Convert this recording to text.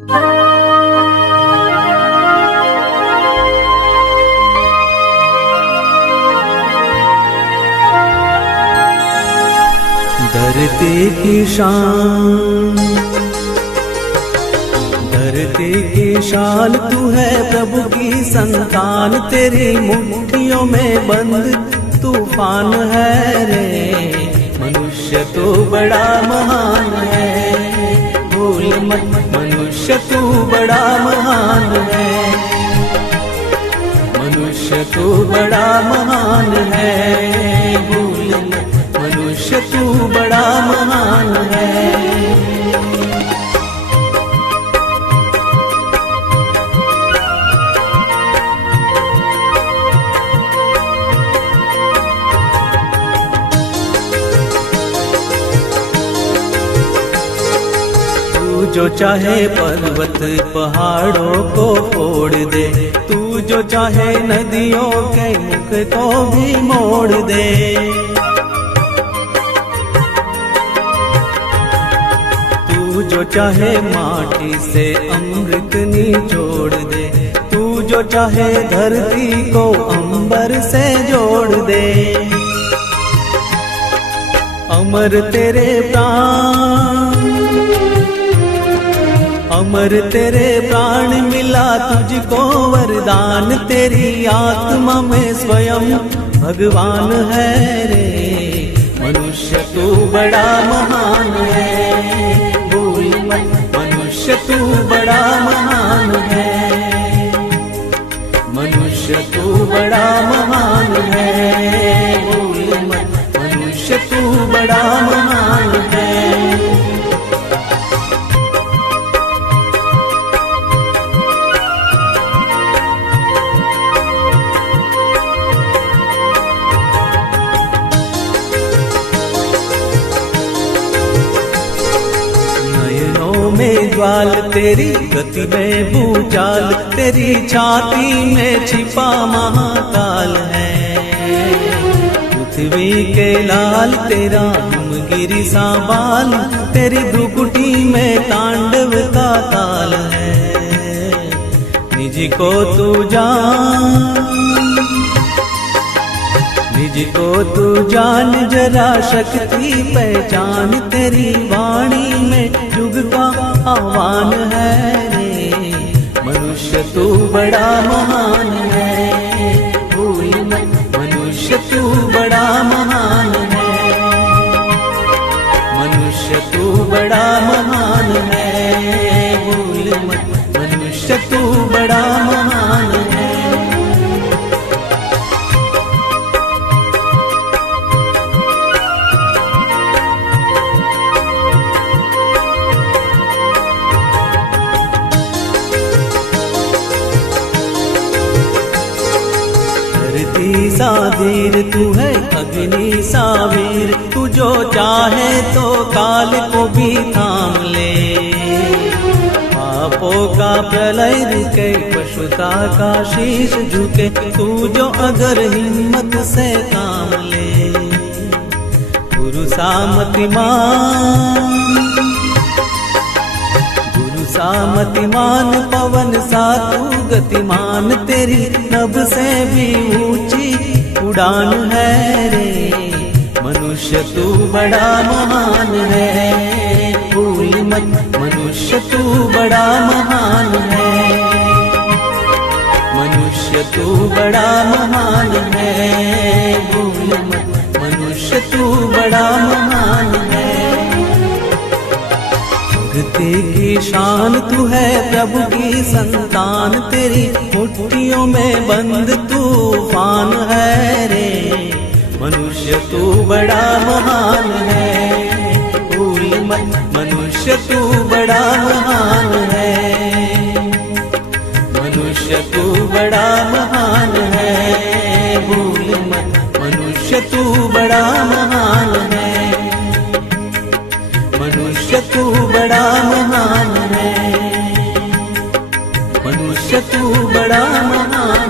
धरती की शान, धरती की शान तू है, प्रभु की संतान, तेरी मुट्ठियों में बंद तूफान है रे। मनुष्य तो बड़ा महान है, भूल मत मनुष्य तू बड़ा महान है, मनुष्य तू बड़ा महान है, भूल मत मनुष्य तू बड़ा महान है। तू जो चाहे पर्वत पहाड़ों को फोड़ दे, तू जो चाहे नदियों के मुख को भी मोड़ दे, तू जो चाहे माटी से अमृत निचोड़ दे, तू जो चाहे धरती को अंबर से जोड़ दे। अमर तेरे प्राण, अमर तेरे प्राण मिला तुझको वरदान, तेरी आत्मा में स्वयं भगवान है रे। मनुष्य तू बड़ा महान है, भूल मत मनुष्य तू बड़ा महान है, मनुष्य तू बड़ा महान है, भूल मत मनुष्य तू बड़ा महान है। में ज्वाल तेरी गति में भूचाल, तेरी छाती में छिपा महाकाल है। पृथ्वी के लाल तेरा हिमगिरी सा बाल, तेरी दुकुटी में तांडव का ताल है। निज को तू जान, निज को तू जान जरा शक्ति पहचान, तेरी वाणी में युग का आह्वान है रे। मनुष्य तू बड़ा महान है, भूल मत मनुष्य तू बड़ा महान है, मनुष्य तू बड़ा महान है, भूल मत मनुष्य तू बड़ा महान है। सा धीर तू है अग्नि सा वीर, तू जो चाहे तो काल को भी थाम ले। पापों का प्रलय रुके, पशुता का शीश झुके, तू जो अगर हिम्मत से काम ले। गुरु सामतिमान, गुरु सामतिमान, पवन सा तू गतिमान, तेरी नभ से भी ऊंची उड़ान है रे। मनुष्य तू बड़ा महान है, भूल मत मनुष्य तू बड़ा महान है, मनुष्य तू बड़ा महान है, भूल मत मनुष्य तू बड़ा महान है। धरती की शान तू है, प्रभु की संतान, तेरी मुट्ठियों में बंद तूफान है रे। मनुष्य तू बड़ा महान है, भूल मत मनुष्य तू बड़ा महान है, मनुष्य तू बड़ा महान है, भूल मत मनुष्य तू बड़ा महान है, मनुष्य तू बड़ा महान है, मनुष्य तू बड़ा महान